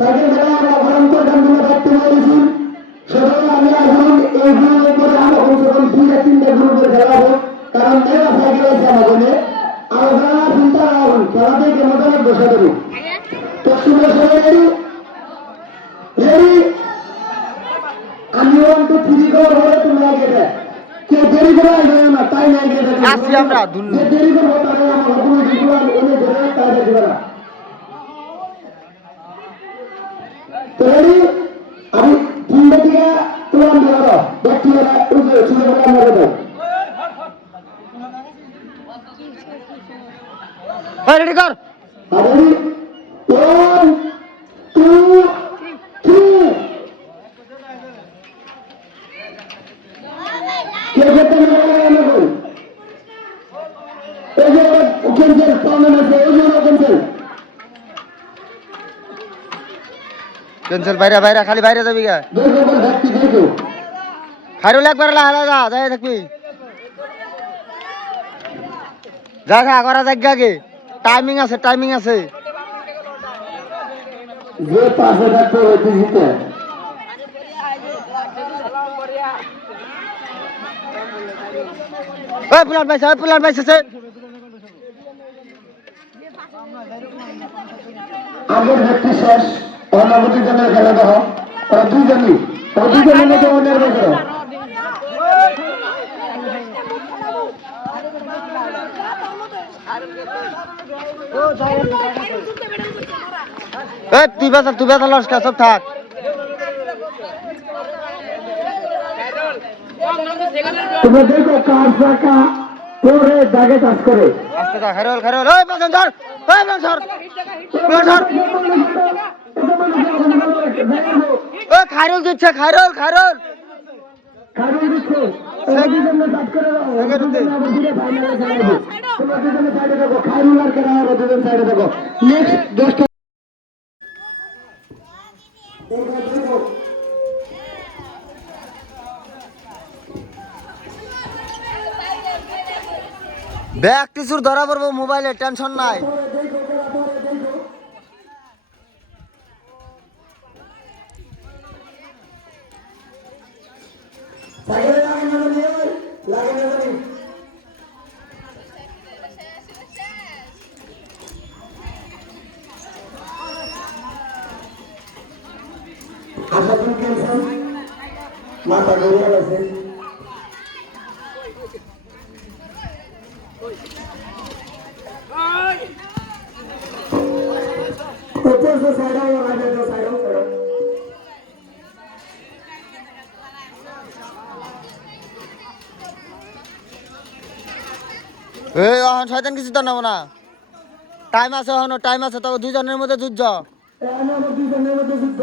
Cycle খেলা আমরা ভয়ঙ্কর গানগুলো দেখতে পেয়েছি। সেটাই আমি এখন এই গ্রুপের পরে আরো কমসে কম 2-3টা গ্রুপের খেলাবো, কারণ মেলা সাইকেল আছে আমাদের। আমরা চিন্তা রাখুন খেলা থেকে মজা লাগবে সবারই। তো শুরু সবাই রেডি রেডি, আমি 1 2 3 করে বলে তোমরা আগে দেখ, কেউ দেরি করে আসবে না, তাই না আগে দেখ আসছি আমরা যে দেরি করবো তাহলে আমার কোনো দিগুলো ওনে ধরে তাই দেখবে না। তো রেডি, আমি 3টা দিকে তুলাম ধরে দাও, দেখি ওরা উঠে ছোট করে আমরা দেবো। রেডি কর। Ready? 1 2 3. কে করতে না বল, এই যে ক্যান্সেল প্রবলেম আছে, এই যে ক্যান্সেল ক্যান্সেল বাইরে বাইরে খালি বাইরে যাবি গা। দেখো বল দেখি দেখো খাইরুল একবার লাহালা যা যাই থাকবি যা খা করা যাক আগে টাইমিং আছে টাইমিং আছে। যে পাশে থাকতে হইতে জিতে ওই পুলার পাইছে ওই পুলার পাইছে আগের ব্যক্তি শেষ, অনাগত জনের খেলা দেখো, ওরা দুজনই মধ্যে অন্যের ব্যাপারে তুই বেসা লস্কা সব থাক। তোমরা দেখো কার চাকা পরে দাগে কাজ করে। আস্তে যা খাইরুল খাইরুল ওই পাশন ধর ওই পাশন ধর ওই খাইরুল দিচ্ছে খাইরুল খাইরুল খাইরুল দিচ্ছে, ওরা দুজনে কাজ করে দাও, ওরা দুজনে আবার ঘুরে ফাইনালে খেলাবো। তোমরা দুজনে সাইডে দেখো, খাইরুল আর কেন ওরা দুজন সাইডে দেখো। নেক্সট 10টা দেখো ব্যাগ কিছুর ধরা পড়বো মোবাইলে টেনশন নাই। মাথা গড়িয়ে গেছে, এই এখন শয়তান কিছু তো নেবো না, টাইম আছে এখনো টাইম আছে, তবে দুজনের মধ্যে যুদ্ধ। দুজনের মধ্যে যুদ্ধ।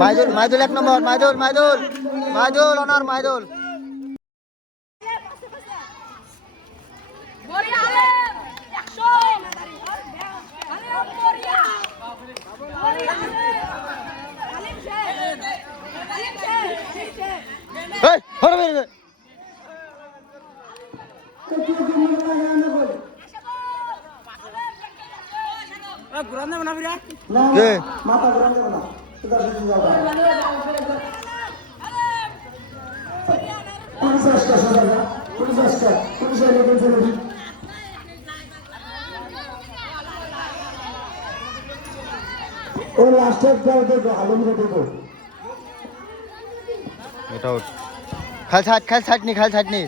মাইদুল মাইদুল 1 নম্বর মাইদুল মাইদুল মাইদুল অনার মাইদুল এই হরে বেরে ঘুরান দেবে না ফিরা, কে মাথা ঘুরান দেবে না, সুদা সুদা যাও। 50টা সুদা যা, 50টা 50 লেগে চলে দি। ও লাস্টের দাও দেখো, আলমকে দেখো। এটা উঠ খাল ছাটনি খাল ছাটনি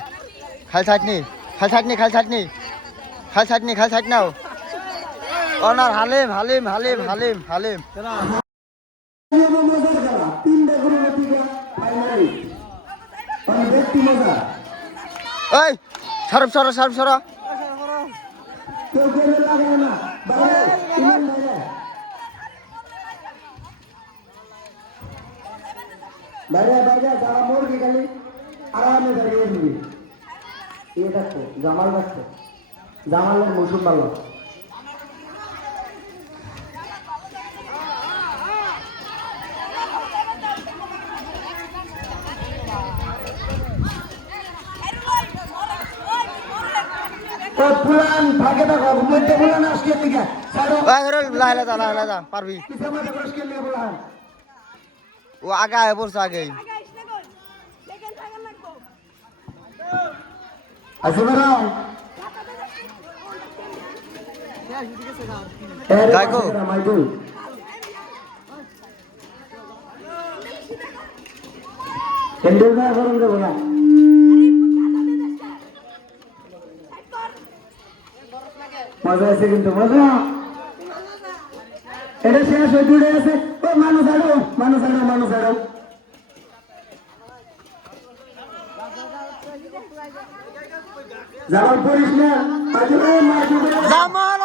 খাল ছাটনি খাল ছাটনি খাল ছাটনি খাল ছাটনি খাল ছাট নাও অনার হালিম হালিম হালিম হালিম হালিম এই সরব সর সরব সর বাইরে বাইরে যারা মুরগি খালি আরামে দাঁড়িয়ে দিবি। ইয়ে থাকতো জামাল থাকতো, জামালের মৌসুম ভালো। পুলান ভাগে থাকো মধ্যে পুলান আজকে থেকে ছাড়ো ওই হরল লাহে যা পারবি কিসে মধ্যে করে আজকে থেকে পুলান ও আগা আয় পড়ছে আগেই আসে বেরাও গাইকো। মাইকো হ্যান্ডেল না করুন দেবো না মজা আছে কিন্তু মজা এটা শেষ হয়ে দূরে আছে ও মানুষ আড়ো যেমন পড়িস না মাঝে মাঝে জামাল